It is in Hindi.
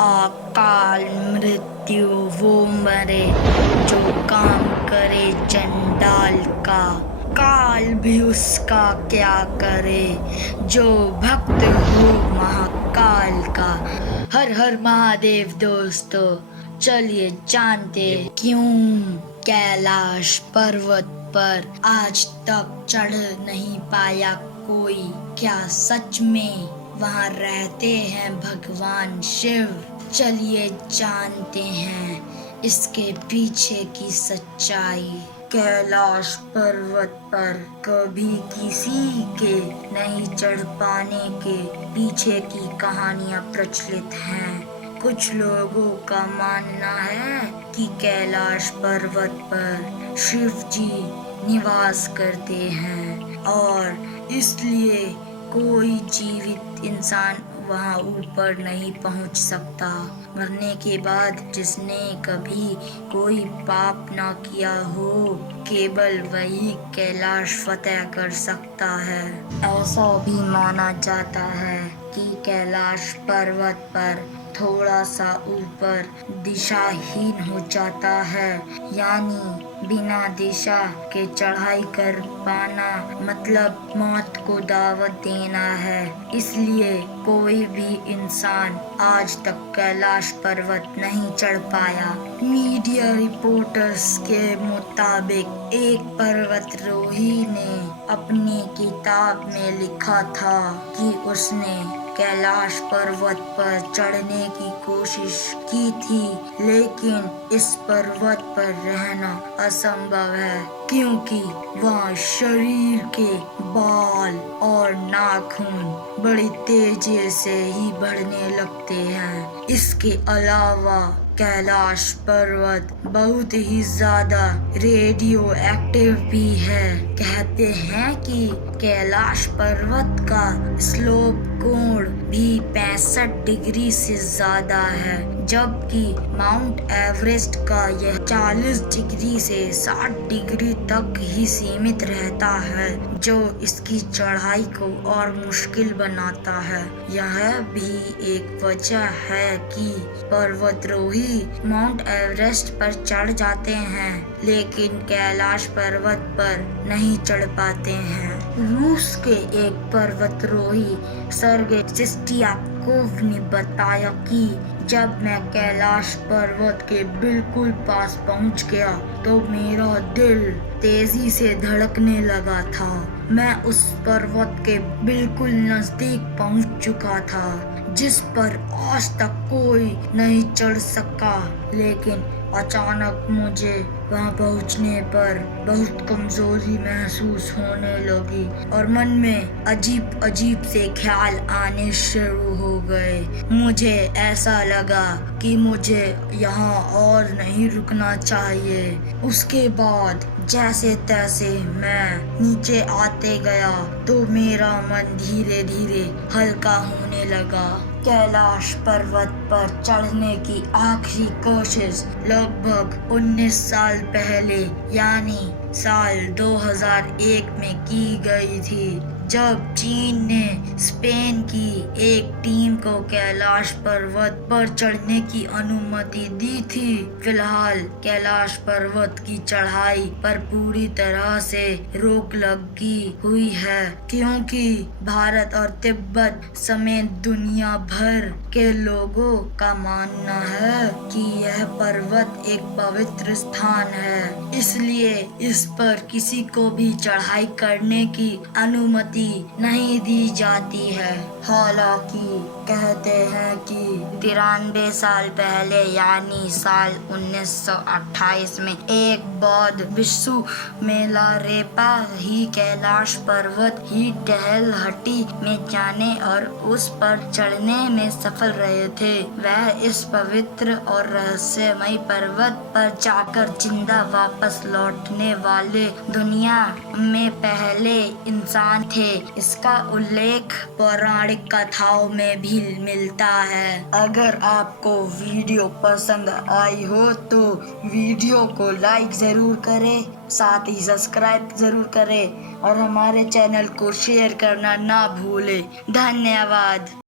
अकाल मृत्यु वो मरे जो काम करे चंडाल का, काल भी उसका क्या करे जो भक्त हो महाकाल का। हर हर महादेव दोस्तों, चलिए जानते क्यों कैलाश पर्वत पर आज तक चढ़ नहीं पाया कोई। क्या सच में वहाँ रहते हैं भगवान शिव? चलिए जानते हैं इसके पीछे की सच्चाई। कैलाश पर्वत पर कभी किसी के नहीं चढ़ पाने के पीछे की कहानियां प्रचलित हैं। कुछ लोगों का मानना है कि कैलाश पर्वत पर शिव जी निवास करते हैं और इसलिए कोई जीवित इंसान वहाँ ऊपर नहीं पहुँच सकता। मरने के बाद जिसने कभी कोई पाप ना किया हो, केवल वही कैलाश फतेह कर सकता है। ऐसा भी माना जाता है कि कैलाश पर्वत पर थोड़ा सा ऊपर दिशाहीन हो जाता है, यानी बिना दिशा के चढ़ाई कर पाना मतलब मौत को दावत देना है। इसलिए कोई भी इंसान आज तक कैलाश पर्वत नहीं चढ़ पाया। मीडिया रिपोर्टर्स के मुताबिक एक पर्वतारोही ने अपनी किताब में लिखा था कि उसने कैलाश पर्वत पर चढ़ने की कोशिश की थी, लेकिन इस पर्वत पर रहना असंभव है क्योंकि वहाँ शरीर के बाल और नाखून बड़ी तेजी से ही बढ़ने लगते हैं। इसके अलावा कैलाश पर्वत बहुत ही ज्यादा रेडियो एक्टिव भी है। कहते हैं कि कैलाश पर्वत का स्लोप कोण भी 65 डिग्री से ज्यादा है, जबकि माउंट एवरेस्ट का यह 40 डिग्री से 60 डिग्री तक ही सीमित रहता है, जो इसकी चढ़ाई को और मुश्किल बनाता है। यह भी एक वजह है कि पर्वतारोही माउंट एवरेस्ट पर चढ़ जाते हैं लेकिन कैलाश पर्वत पर नहीं चढ़ पाते हैं। रूस के एक पर्वतारोही सर्गेई चिस्टियाकोव ने बताया कि जब मैं कैलाश पर्वत के बिल्कुल पास पहुंच गया तो मेरा दिल तेजी से धड़कने लगा था। मैं उस पर्वत के बिल्कुल नजदीक पहुंच चुका था जिस पर आज तक कोई नहीं चढ़ सका, लेकिन अचानक मुझे वहां पहुंचने पर बहुत कमजोरी महसूस होने लगी और मन में अजीब अजीब से ख्याल आने शुरू हो गए। मुझे ऐसा लगा कि मुझे यहाँ और नहीं रुकना चाहिए। उसके बाद जैसे तैसे मैं नीचे आते गया तो मेरा मन धीरे धीरे हल्का होने लगा। कैलाश पर्वत पर चढ़ने की आखिरी कोशिश लगभग 19 साल पहले यानी साल 2001 में की गई थी, जब चीन ने स्पेन की एक टीम को कैलाश पर्वत पर चढ़ने की अनुमति दी थी। फिलहाल कैलाश पर्वत की चढ़ाई पर पूरी तरह से रोक लगी हुई है क्योंकि भारत और तिब्बत समेत दुनिया भर के लोगों का मानना है कि यह पर्वत एक पवित्र स्थान है, इसलिए इस पर किसी को भी चढ़ाई करने की अनुमति नहीं दी जाती है। हालांकि कहते हैं कि 93 साल पहले यानी साल 1928 में एक बौद्ध भिक्षु मेलारेपा ही कैलाश पर्वत ही टहलहटी में जाने और उस पर चढ़ने में सफल रहे थे। वह इस पवित्र और रहस्यमय पर्वत पर जाकर जिंदा वापस लौटने वाले दुनिया में पहले इंसान थे। इसका उल्लेख पौराणिक कथाओं में भी मिलता है। अगर आपको वीडियो पसंद आई हो तो वीडियो को लाइक जरूर करें, साथ ही सब्सक्राइब जरूर करें और हमारे चैनल को शेयर करना ना भूलें। धन्यवाद।